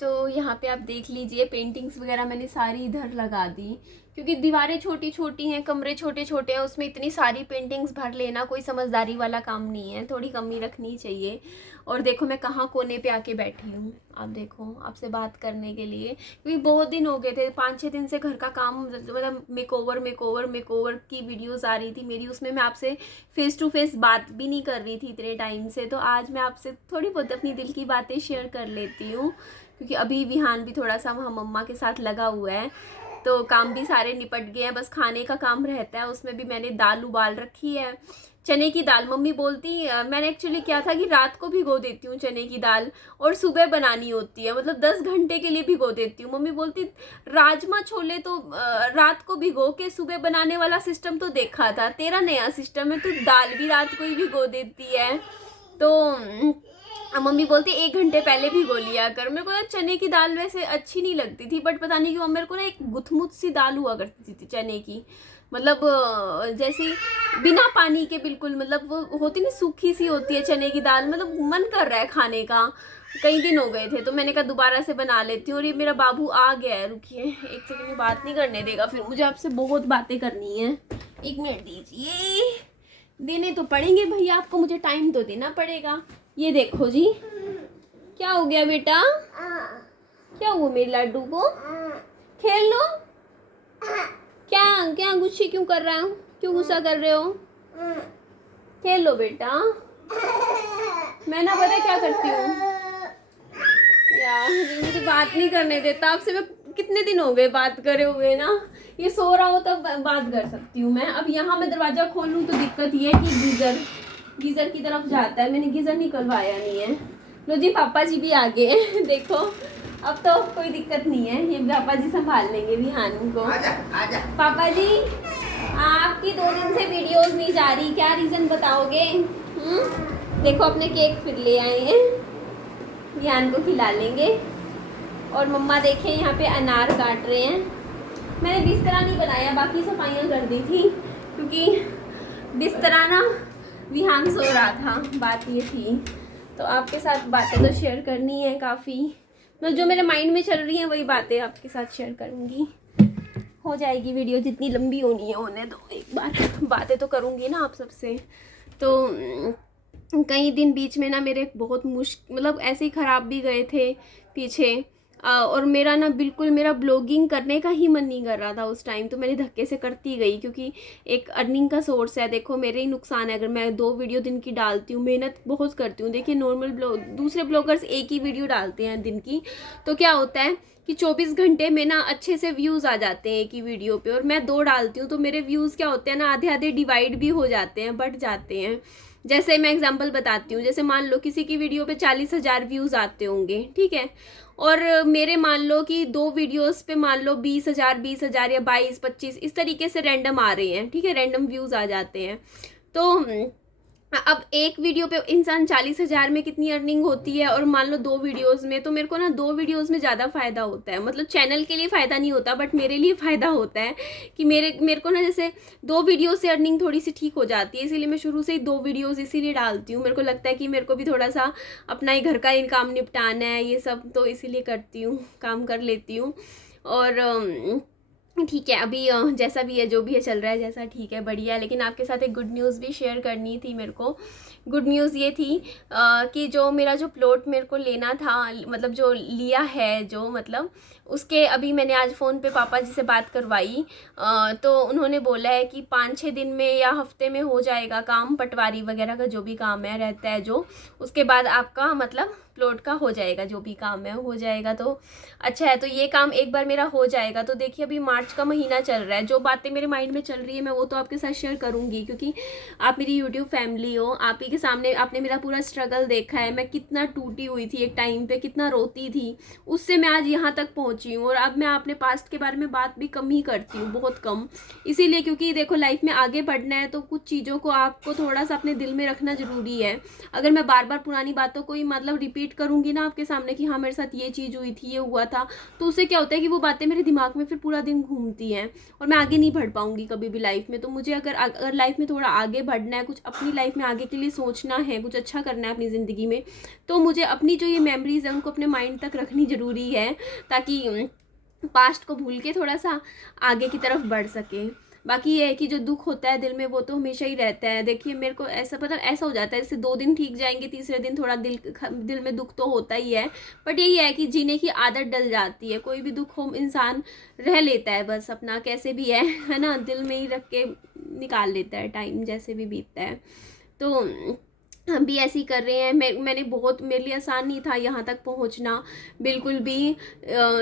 तो यहाँ पे आप देख लीजिए, पेंटिंग्स वगैरह मैंने सारी इधर लगा दी, क्योंकि दीवारें छोटी छोटी हैं, कमरे छोटे छोटे हैं, उसमें इतनी सारी पेंटिंग्स भर लेना कोई समझदारी वाला काम नहीं है, थोड़ी कमी रखनी चाहिए। और देखो मैं कहाँ कोने पे आके बैठी हूँ, आप देखो, आपसे बात करने के लिए, क्योंकि बहुत दिन हो गए थे, 5-6 दिन से घर का काम, मतलब मेकओवर की वीडियोस आ रही थी मेरी, उसमें मैं आपसे फेस टू फेस बात भी नहीं कर रही थी इतने टाइम से। तो आज मैं आपसे थोड़ी बहुत अपनी दिल की बातें शेयर कर लेती हूँ, क्योंकि अभी विहान भी थोड़ा सा वहाँ मम्मा के साथ लगा हुआ है, तो काम भी सारे निपट गए हैं, बस खाने का काम रहता है। उसमें भी मैंने दाल उबाल रखी है, चने की दाल। मम्मी बोलती, मैंने एक्चुअली क्या था कि रात को भिगो देती हूँ चने की दाल, और सुबह बनानी होती है, मतलब 10 घंटे के लिए भिगो देती हूँ। मम्मी बोलती राजमा छोले तो रात को भिगो के सुबह बनाने वाला सिस्टम तो देखा था, तेरा नया सिस्टम है, तू दाल भी रात को ही भिगो देती है। तो मम्मी बोलती 1 घंटे पहले भिगो लिया कर। मेरे को ना चने की दाल वैसे अच्छी नहीं लगती थी, बट पता नहीं क्यों मेरे को ना एक गुथमुथ सी दाल हुआ करती थी चने की, मतलब जैसे बिना पानी के बिल्कुल, मतलब वो होती नहीं, सूखी सी होती है चने की दाल, मतलब मन कर रहा है खाने का, कई दिन हो गए थे, तो मैंने कहा दोबारा से बना लेती हूँ। और ये मेरा बाबू आ गया है, रुकिए एक सेकंड में, बात नहीं करने देगा फिर मुझे, आपसे बहुत बातें करनी है। 1 मिनट दीजिए, देने तो पड़ेंगे भैया आपको, मुझे टाइम तो देना पड़ेगा। ये देखो जी, क्या हो गया बेटा, क्या हुआ मेरे लड्डू को, खेल लो। क्या क्या गुस्से क्यों कर रहा हूँ, क्यों गुस्सा कर रहे हो, खेल लो बेटा। मैं ना पता क्या करती हूँ यार, मुझे बात नहीं करने देता आपसे, मैं कितने दिन हो गए बात करे हुए ना, ये सो रहा हो तब बात कर सकती हूँ मैं। अब यहाँ मैं दरवाजा खोलूँ तो दिक्कत ये है कि गीजर की तरफ जाता है, मैंने गीजर निकलवाया नहीं है। लो जी, पापा जी भी आ गए देखो, अब तो कोई दिक्कत नहीं है, ये पापा जी संभाल लेंगे विहान को। आजा। पापा जी, आपकी 2 दिन से वीडियोस नहीं जा रही, क्या रीजन बताओगे? देखो अपने केक फिर ले आए हैं, विहान को खिला लेंगे। और मम्मा देखें यहाँ पे अनार काट रहे हैं। मैंने बिस्तरा नहीं बनाया, बाकी सफाइयाँ कर दी थी, क्योंकि बिस्तरा ना विहान सो रहा था, बात ये थी। तो आपके साथ बातें तो शेयर करनी है काफ़ी, मतलब जो मेरे माइंड में चल रही हैं वही बातें आपके साथ शेयर करूँगी। हो जाएगी वीडियो, जितनी लंबी होनी है होने दो, एक बार बातें तो करूँगी ना आप सबसे। तो कई दिन बीच में ना मेरे बहुत मतलब ऐसे ही ख़राब भी गए थे पीछे, और मेरा ना बिल्कुल मेरा ब्लॉगिंग करने का ही मन नहीं कर रहा था उस टाइम, तो मैंने धक्के से करती गई, क्योंकि एक अर्निंग का सोर्स है। देखो मेरे ही नुकसान है अगर मैं 2 वीडियो दिन की डालती हूँ, मेहनत बहुत करती हूँ। देखिए नॉर्मल दूसरे ब्लॉगर्स एक ही वीडियो डालते हैं दिन की, तो क्या होता है कि 24 घंटे में ना अच्छे से व्यूज़ आ जाते हैं एक ही वीडियो पे, और मैं 2 डालती हूँ तो मेरे व्यूज़ क्या होते हैं ना, आधे आधे डिवाइड भी हो जाते हैं, बढ़ जाते हैं। जैसे मैं एग्जांपल बताती हूँ, जैसे मान लो किसी की वीडियो पे 40,000 व्यूज़ आते होंगे, ठीक है, और मेरे मान लो कि 2 वीडियोस पे मान लो 20,000 या 22-25 इस तरीके से रैंडम आ रहे हैं, ठीक है, रैंडम व्यूज़ आ जाते हैं। तो अब एक वीडियो पे इंसान 40,000 में कितनी अर्निंग होती है, और मान लो 2 वीडियोस में, तो मेरे को ना 2 वीडियोस में ज़्यादा फ़ायदा होता है, मतलब चैनल के लिए फ़ायदा नहीं होता बट मेरे लिए फ़ायदा होता है कि मेरे को ना जैसे 2 वीडियो से अर्निंग थोड़ी सी ठीक हो जाती है, इसीलिए मैं शुरू से ही 2 वीडियोस इसीलिए डालती हूँ। मेरे को लगता है कि मेरे को भी थोड़ा सा अपना ही घर का काम निपटाना है ये सब, तो इसीलिए करती हूँ, काम कर लेती हूँ। और ठीक है, अभी जैसा भी है, जो भी है चल रहा है, जैसा ठीक है, बढ़िया है। लेकिन आपके साथ एक गुड न्यूज़ भी शेयर करनी थी मेरे को। गुड न्यूज़ ये थी कि जो मेरा जो प्लॉट मेरे को लेना था, मतलब जो लिया है जो, मतलब उसके अभी मैंने आज फ़ोन पे पापा जी से बात करवाई, तो उन्होंने बोला है कि 5-6 दिन में या हफ्ते में हो जाएगा काम, पटवारी वगैरह का जो भी काम है रहता है जो, उसके बाद आपका मतलब प्लॉट का हो जाएगा, जो भी काम है हो जाएगा। तो अच्छा है, तो ये काम एक बार मेरा हो जाएगा। तो देखिए अभी मार्च का महीना चल रहा है, जो बातें मेरे माइंड में चल रही है मैं वो तो आपके साथ शेयर करूँगी, क्योंकि आप मेरी यूट्यूब फैमिली हो, आप ही के सामने आपने मेरा पूरा स्ट्रगल देखा है, मैं कितना टूटी हुई थी एक टाइम पे, कितना रोती थी, उससे मैं आज यहाँ तक पहुँची हूँ। और अब मैं अपने पास्ट के बारे में बात भी कम ही करती हूँ, बहुत कम, इसीलिए क्योंकि देखो लाइफ में आगे बढ़ना है तो कुछ चीज़ों को आपको थोड़ा सा अपने दिल में रखना ज़रूरी है। अगर मैं बार बार पुरानी बातों को ही मतलब रिपीट रिपीट करूँगी ना आपके सामने कि हाँ मेरे साथ ये चीज़ हुई थी, ये हुआ था, तो उससे क्या होता है कि वो बातें मेरे दिमाग में फिर पूरा दिन घूमती हैं और मैं आगे नहीं बढ़ पाऊँगी कभी भी लाइफ में। तो मुझे अगर लाइफ में थोड़ा आगे बढ़ना है, कुछ अपनी लाइफ में आगे के लिए सोचना है, कुछ अच्छा करना है अपनी ज़िंदगी में, तो मुझे अपनी जो ये मेमोरीज़ है उनको अपने माइंड तक रखनी ज़रूरी है, ताकि पास्ट को भूल के थोड़ा सा आगे की तरफ बढ़ सके। बाकी ये है कि जो दुख होता है दिल में वो तो हमेशा ही रहता है। देखिए मेरे को ऐसा पता ऐसा हो जाता है, जैसे 2 दिन ठीक जाएंगे, तीसरे दिन थोड़ा दिल में दुख तो होता ही है, बट यही है कि जीने की आदत डल जाती है। कोई भी दुख हो इंसान रह लेता है बस अपना, कैसे भी है ना, दिल में ही रख के निकाल लेता है टाइम जैसे भी बीतता है। तो हम भी ऐसे ही कर रहे हैं। मैंने बहुत, मेरे लिए आसान नहीं था यहाँ तक पहुँचना बिल्कुल भी।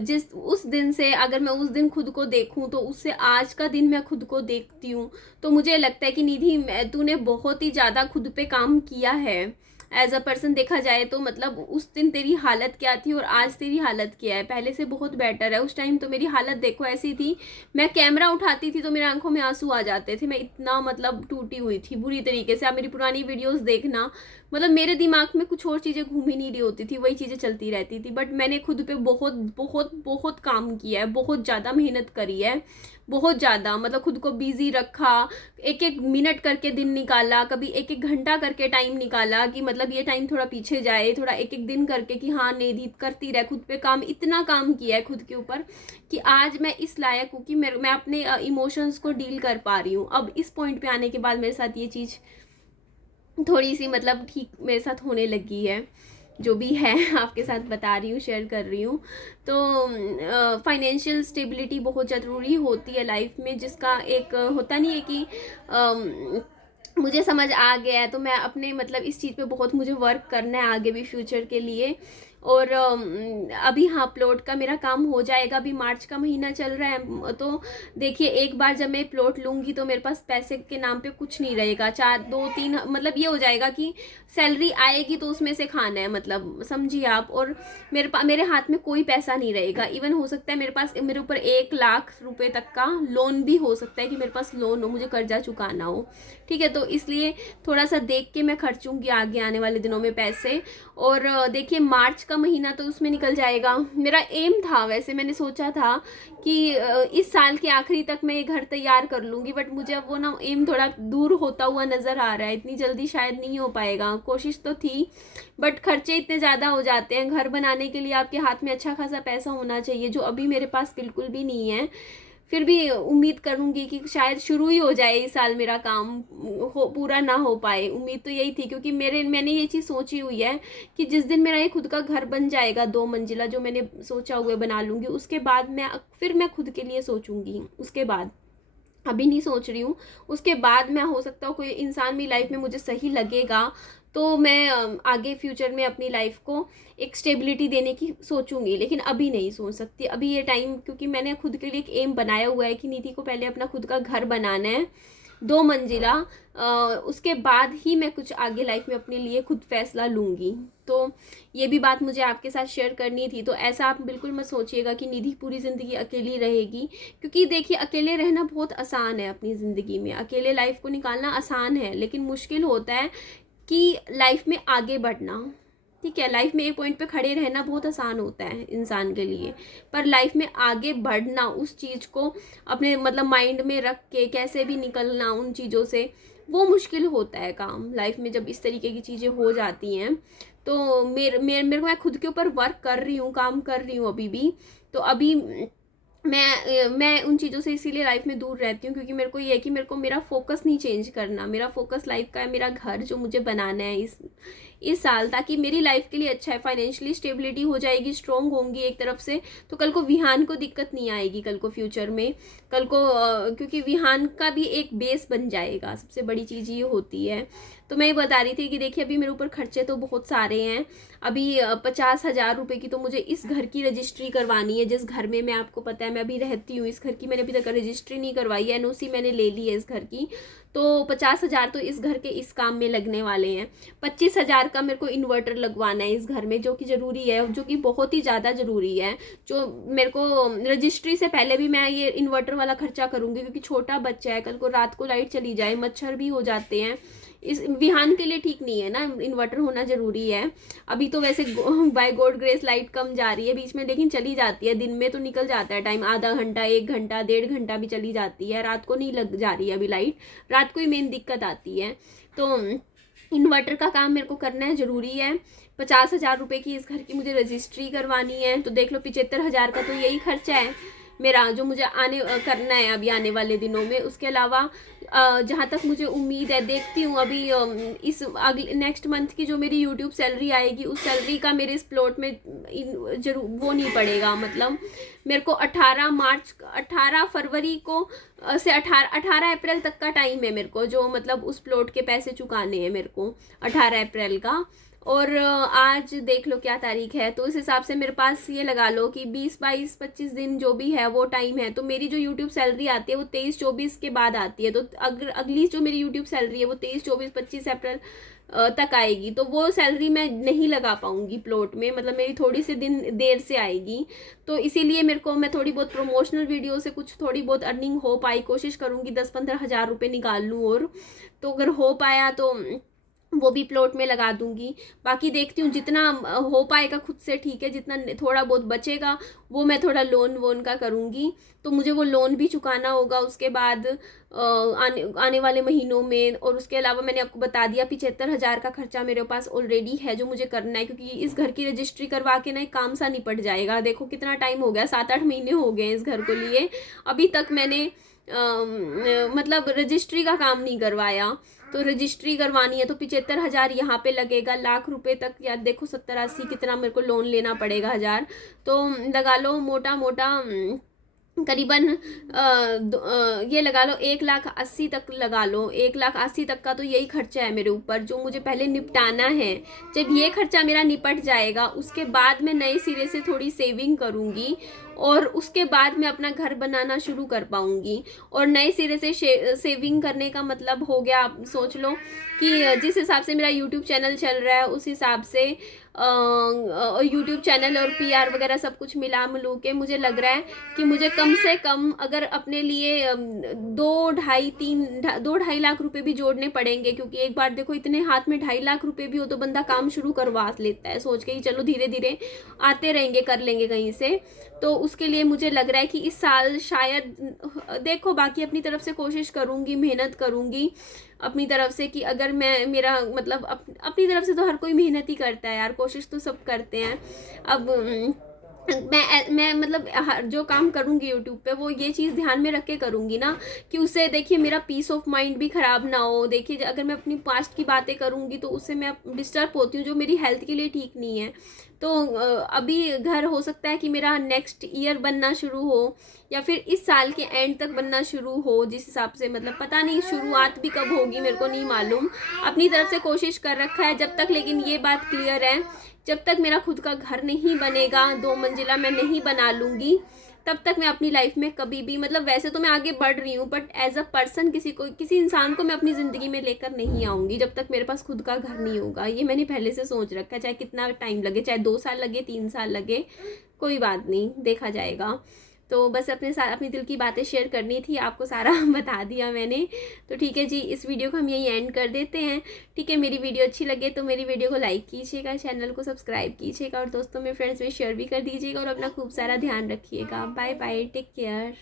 जिस उस दिन से अगर मैं उस दिन खुद को देखूँ तो उससे आज का दिन मैं खुद को देखती हूँ तो मुझे लगता है कि निधि तूने बहुत ही ज़्यादा खुद पे काम किया है। एज अ पर्सन देखा जाए तो मतलब उस दिन तेरी हालत क्या थी और आज तेरी हालत क्या है, पहले से बहुत बेटर है। उस टाइम तो मेरी हालत देखो ऐसी थी, मैं कैमरा उठाती थी तो मेरी आंखों में आंसू आ जाते थे, मैं इतना मतलब टूटी हुई थी बुरी तरीके से। आप मेरी पुरानी वीडियोस देखना, मतलब मेरे दिमाग में कुछ और चीज़ें घूम ही नहीं रही होती थी, वही चीज़ें चलती रहती थी। बट मैंने खुद पे बहुत बहुत बहुत काम किया है, बहुत ज़्यादा मेहनत करी है, बहुत ज़्यादा, मतलब खुद को बिजी रखा, एक एक मिनट करके दिन निकाला, कभी एक एक घंटा करके टाइम निकाला कि मतलब ये टाइम थोड़ा पीछे जाए, थोड़ा एक एक दिन करके कि हाँ निधि करती रहे खुद पे काम। इतना काम किया है खुद के ऊपर कि आज मैं इस लायक हूँ कि मैं अपने इमोशंस को डील कर पा रही हूँ। अब इस पॉइंट पे आने के बाद मेरे साथ ये चीज़ थोड़ी सी मतलब ठीक मेरे साथ होने लगी है, जो भी है आपके साथ बता रही हूँ, शेयर कर रही हूँ। तो फाइनेंशियल स्टेबिलिटी बहुत ज़रूरी होती है लाइफ में, जिसका एक होता नहीं है कि मुझे समझ आ गया है तो मैं अपने मतलब इस चीज़ पे बहुत मुझे वर्क करना है आगे भी फ्यूचर के लिए। और अभी हाँ प्लॉट का मेरा काम हो जाएगा, अभी मार्च का महीना चल रहा है। तो देखिए एक बार जब मैं प्लॉट लूँगी तो मेरे पास पैसे के नाम पे कुछ नहीं रहेगा, 2-3 मतलब ये हो जाएगा कि सैलरी आएगी तो उसमें से खाना है, मतलब समझिए आप। और मेरे हाथ में कोई पैसा नहीं रहेगा। इवन हो सकता है मेरे ऊपर 1 लाख रुपए तक का लोन भी हो सकता है कि मेरे पास लोन हो, मुझे कर्जा चुकाना हो, ठीक है। तो इसलिए थोड़ा सा देख के मैं खर्चूंगी आगे आने वाले दिनों में पैसे। और देखिए मार्च का महीना तो उसमें निकल जाएगा। मेरा एम था, वैसे मैंने सोचा था कि इस साल के आखिरी तक मैं ये घर तैयार कर लूँगी, बट मुझे अब वो ना एम थोड़ा दूर होता हुआ नज़र आ रहा है, इतनी जल्दी शायद नहीं हो पाएगा। कोशिश तो थी बट खर्चे इतने ज़्यादा हो जाते हैं। घर बनाने के लिए आपके हाथ में अच्छा खासा पैसा होना चाहिए, जो अभी मेरे पास बिल्कुल भी नहीं है। फिर भी उम्मीद करूँगी कि शायद शुरू ही हो जाए इस साल, मेरा काम पूरा ना हो पाए। उम्मीद तो यही थी क्योंकि मैंने ये चीज़ सोची हुई है कि जिस दिन मेरा ये खुद का घर बन जाएगा 2 मंजिला, जो मैंने सोचा हुआ बना लूँगी, उसके बाद मैं खुद के लिए सोचूंगी। उसके बाद अभी नहीं सोच रही हूँ, उसके बाद मैं हो सकता है कोई इंसान मेरी लाइफ में मुझे सही लगेगा तो मैं आगे फ्यूचर में अपनी लाइफ को एक स्टेबिलिटी देने की सोचूंगी, लेकिन अभी नहीं सोच सकती। अभी ये टाइम, क्योंकि मैंने खुद के लिए एक एम बनाया हुआ है कि निधि को पहले अपना खुद का घर बनाना है 2 मंजिला, उसके बाद ही मैं कुछ आगे लाइफ में अपने लिए खुद फैसला लूँगी। तो ये भी बात मुझे आपके साथ शेयर करनी थी। तो ऐसा आप बिल्कुल मत सोचिएगा कि निधि पूरी ज़िंदगी अकेली रहेगी, क्योंकि देखिए अकेले रहना बहुत आसान है अपनी ज़िंदगी में, अकेले लाइफ को निकालना आसान है, लेकिन मुश्किल होता है कि लाइफ में आगे बढ़ना, ठीक है। लाइफ में एक पॉइंट पे खड़े रहना बहुत आसान होता है इंसान के लिए, पर लाइफ में आगे बढ़ना, उस चीज़ को अपने मतलब माइंड में रख के कैसे भी निकलना उन चीज़ों से, वो मुश्किल होता है काम लाइफ में जब इस तरीके की चीज़ें हो जाती हैं। तो मेरे को मैं खुद के ऊपर वर्क कर रही हूँ, काम कर रही हूँ अभी भी। तो अभी मैं उन चीज़ों से इसीलिए लाइफ में दूर रहती हूँ, क्योंकि मेरे को ये है कि मेरे को मेरा फोकस नहीं चेंज करना। मेरा फोकस लाइफ का है, मेरा घर जो मुझे बनाना है इस साल, ताकि मेरी लाइफ के लिए अच्छा है। फाइनेंशियली स्टेबिलिटी हो जाएगी, स्ट्रॉन्ग होंगी एक तरफ से, तो कल को विहान को दिक्कत नहीं आएगी, कल को फ्यूचर में, कल को क्योंकि विहान का भी एक बेस बन जाएगा। सबसे बड़ी चीज़ ये होती है। तो मैं ये बता रही थी कि देखिए अभी मेरे ऊपर खर्चे तो बहुत सारे हैं। अभी 50,000 रुपये की तो मुझे इस घर की रजिस्ट्री करवानी है, जिस घर में मैं, आपको पता है मैं अभी रहती हूँ, इस घर की मैंने अभी तक रजिस्ट्री नहीं करवाई है, एनओसी मैंने ले ली है इस घर की। तो 50,000 तो इस घर के इस काम में लगने वाले हैं। 25,000 का मेरे को इन्वर्टर लगवाना है इस घर में, जो कि ज़रूरी है, जो कि बहुत ही ज़्यादा ज़रूरी है। जो मेरे को रजिस्ट्री से पहले भी मैं ये इन्वर्टर वाला खर्चा करूँगी, क्योंकि छोटा बच्चा है, कल को रात को लाइट चली जाए, मच्छर भी हो जाते हैं, इस विहान के लिए ठीक नहीं है ना, इन्वर्टर होना ज़रूरी है। अभी तो वैसे बाय गॉड ग्रेस लाइट कम जा रही है बीच में, लेकिन चली जाती है। दिन में तो निकल जाता है टाइम, आधा घंटा, 1 घंटा, 1.5 घंटा भी चली जाती है। रात को नहीं लग जा रही है अभी लाइट, रात को ही मेन दिक्कत आती है। तो इन्वर्टर का काम मेरे को करना है, ज़रूरी है। 50,000 रुपये की इस घर की मुझे रजिस्ट्री करवानी है, तो देख लो 75,000 का तो यही खर्चा है मेरा, जो मुझे करना है अभी आने वाले दिनों में। उसके अलावा जहाँ तक मुझे उम्मीद है, देखती हूँ अभी इस अगले नेक्स्ट मंथ की जो मेरी यूट्यूब सैलरी आएगी, उस सैलरी का मेरे इस प्लॉट में जरूर वो नहीं पड़ेगा। मतलब मेरे को 18 फरवरी को से 18 अप्रैल तक का टाइम है मेरे को, जो मतलब उस प्लॉट के पैसे चुकाने हैं मेरे को 18 अप्रैल का। और आज देख लो क्या तारीख है, तो इस हिसाब से मेरे पास ये लगा लो कि 20, 22, 25 दिन जो भी है वो टाइम है। तो मेरी जो यूट्यूब सैलरी आती है वो 23, 24 के बाद आती है। तो अगर अगली जो मेरी यूट्यूब सैलरी है वो 23, 24, 25 अप्रैल तक आएगी, तो वो सैलरी मैं नहीं लगा पाऊंगी प्लॉट में, मतलब मेरी थोड़ी सी दिन देर से आएगी। तो इसीलिए मैं थोड़ी बहुत प्रमोशनल वीडियो से कुछ थोड़ी बहुत अर्निंग हो पाई, कोशिश करूँगी 10-15 हज़ार रुपये निकाल लूँ। और तो अगर हो पाया तो वो भी प्लॉट में लगा दूंगी। बाकी देखती हूँ जितना हो पाएगा खुद से, ठीक है। जितना थोड़ा बहुत बचेगा वो मैं थोड़ा लोन वोन का करूँगी, तो मुझे वो लोन भी चुकाना होगा उसके बाद आने वाले महीनों में। और उसके अलावा मैंने आपको बता दिया 75,000 का खर्चा मेरे पास ऑलरेडी है, जो मुझे करना है, क्योंकि इस घर की रजिस्ट्री करवा के ना एक काम सा निपट जाएगा। देखो कितना टाइम हो गया, 7-8 महीने हो गए इस घर को लिए, अभी तक मैंने मतलब रजिस्ट्री का काम नहीं करवाया। तो रजिस्ट्री करवानी है तो 75,000 यहाँ पे लगेगा, लाख रुपए तक, या देखो 70-80 कितना मेरे को लोन लेना पड़ेगा, 1000 तो लगा लो मोटा मोटा करीबन ये लगा लो 1,80,000 तक लगा लो। 1,80,000 तक का तो यही खर्चा है मेरे ऊपर, जो मुझे पहले निपटाना है। जब ये खर्चा मेरा निपट जाएगा उसके बाद मैं नए सिरे से थोड़ी सेविंग करूँगी, और उसके बाद मैं अपना घर बनाना शुरू कर पाऊँगी। और नए सिरे से सेविंग करने का मतलब हो गया, आप सोच लो कि जिस हिसाब से मेरा यूट्यूब चैनल चल रहा है उस हिसाब से यूट्यूब चैनल और PR वगैरह सब कुछ मिला मिलू के मुझे लग रहा है कि मुझे कम से कम अगर अपने लिए 2-2.5 लाख रुपए भी जोड़ने पड़ेंगे। क्योंकि एक बार देखो इतने हाथ में 2.5 लाख रुपए भी हो तो बंदा काम शुरू करवा लेता है, सोच के ही चलो धीरे धीरे आते रहेंगे, कर लेंगे कहीं से। तो उसके लिए मुझे लग रहा है कि इस साल शायद, देखो बाकी अपनी तरफ से कोशिश करूँगी, मेहनत करूँगी अपनी तरफ से, कि अगर मैं मेरा मतलब अपनी तरफ से तो हर कोई मेहनत ही करता है यार, कोशिश तो सब करते हैं। अब मैं मतलब जो काम करूँगी यूट्यूब पे वो ये चीज़ ध्यान में रख के करूँगी ना, कि उससे देखिए मेरा पीस ऑफ माइंड भी ख़राब ना हो। देखिए अगर मैं अपनी पास्ट की बातें करूँगी तो उससे मैं डिस्टर्ब होती हूँ, जो मेरी हेल्थ के लिए ठीक नहीं है। तो अभी घर हो सकता है कि मेरा नेक्स्ट ईयर बनना शुरू हो, या फिर इस साल के एंड तक बनना शुरू हो, जिस हिसाब से मतलब पता नहीं शुरुआत भी कब होगी मेरे को नहीं मालूम। अपनी तरफ से कोशिश कर रखा है जब तक, लेकिन ये बात क्लियर है जब तक मेरा खुद का घर नहीं बनेगा, 2 मंजिला मैं नहीं बना लूँगी, तब तक मैं अपनी लाइफ में कभी भी, मतलब वैसे तो मैं आगे बढ़ रही हूँ बट एज अ पर्सन किसी इंसान को मैं अपनी ज़िंदगी में लेकर नहीं आऊँगी जब तक मेरे पास खुद का घर नहीं होगा। ये मैंने पहले से सोच रखा है, चाहे कितना टाइम लगे, चाहे 2 साल लगे, 3 साल लगे, कोई बात नहीं, देखा जाएगा। तो बस अपनी दिल की बातें शेयर करनी थी, आपको सारा बता दिया मैंने। तो ठीक है जी, इस वीडियो को हम यहीं एंड कर देते हैं। ठीक है, मेरी वीडियो अच्छी लगे तो मेरी वीडियो को लाइक कीजिएगा, चैनल को सब्सक्राइब कीजिएगा, और दोस्तों में फ्रेंड्स में शेयर भी कर दीजिएगा, और अपना खूब सारा ध्यान रखिएगा। Bye bye, take care.